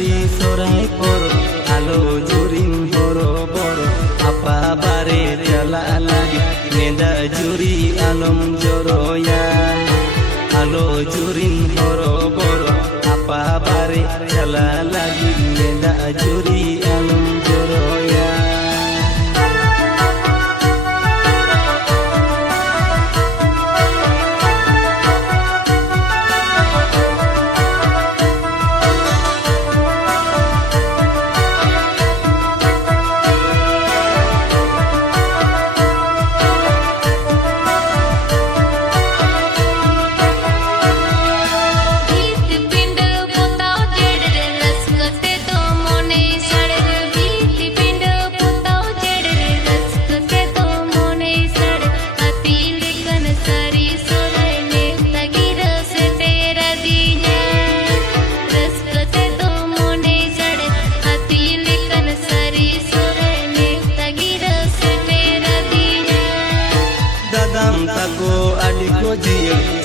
sari sorai poro alo jurin horo boro apa bare jala lagi neda juri alom joroya alo jurin horo boro apa bare jala lagi neda juri alom joroya.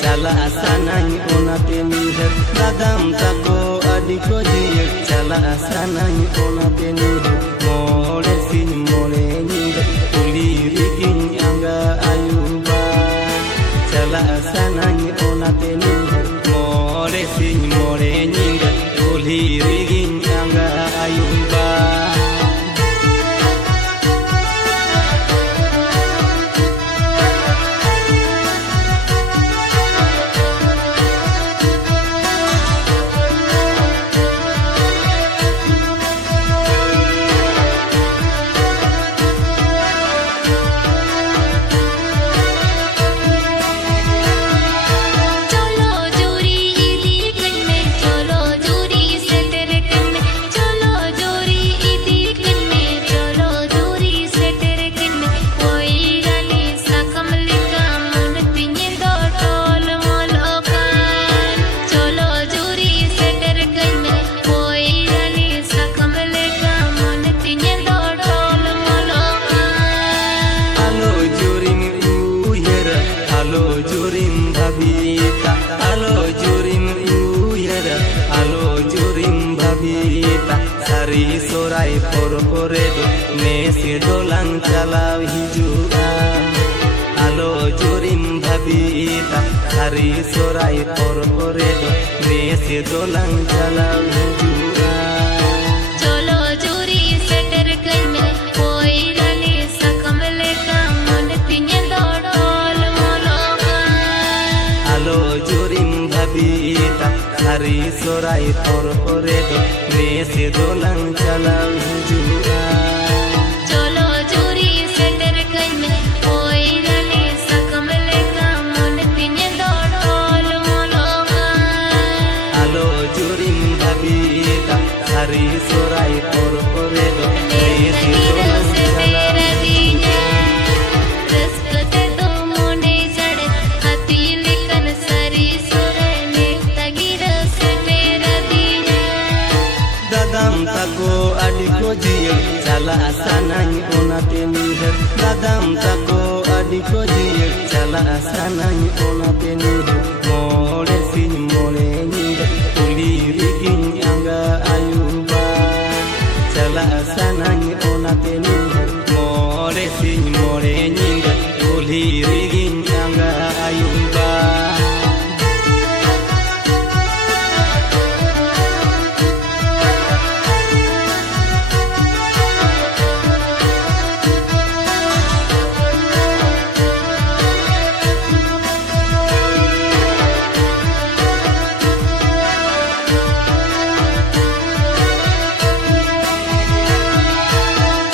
Cala asanay onate niher dadam tako adiko jiye cala asanay onate niher mole sin mole niher uli rigin anga ayuba cala asanay onate niher mole sin mole niher uli rigin anga ayuba. Sari sorai poro poredo nese dolang calaw hijua alo jurim bhabita sari sorai poro poredo nese dolang calaw hijua. Cholo juri seter karme koi rani sakamle kamon tinyendo dol moloka alo jurim bhabita sari sorai poro poredo nese dolang calaw hijua. Cholo juri seter karme koi rani sakamle kamon tinyendo dol moloka alo jurim bhabita sari sorai poro poredo nese dolang calaw hijua. रस्कते तो मोने सड़े हाथी लेकन सरी सोरे ने तगिर से तेरा दिया dadam tako adiko jiye cala asanay onate niher dadam tako adiko jiye cala asanay onate niher mole sin mole niher uli rigin anga ayuba cala asanay onate niher mole sin mole niher uli rigin anga ayuba.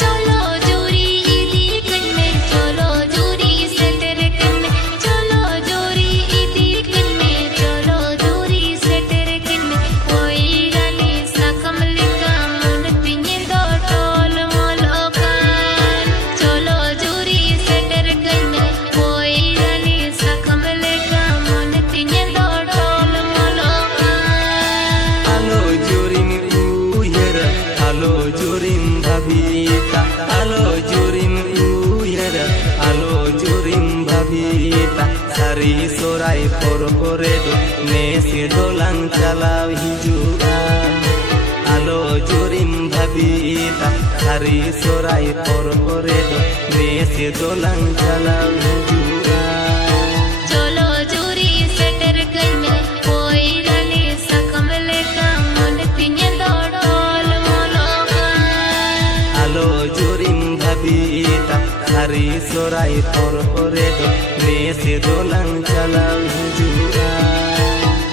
चलो jury इदी कन में चलो jury से तेरे कन में चलो jury इदी कन में चलो जूरी से तेरे कन में कोई रानी साकमले का मन तिन्येंदो टोल मोलोकान चलो जूरी से तेरे कन में कोई रानी साकमले का मन तिन्येंदो toll मोलोकान alo jurim uyera alo jurim bhabita alo jurim uyera alo jurim bhabita sari sorai poro poredo nese dolang calaw hijua alo sorai porporedo nese dolang jalang jura चलो जोरी सेटर करने कोई रानी सकमले का मन तिन्य दौड़ोल मोलोका alo jurim bhabita hari sorai porporedo nese dolang jalang jura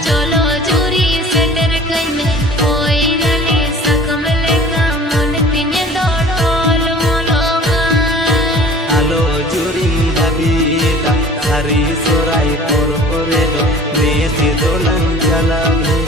चलो जोरी सेटर करने कोई रानी सकमले का मन तिन्य दौड़ोल मोलोका alo jurim bhabita hari sorai porporedo nese dolang jalang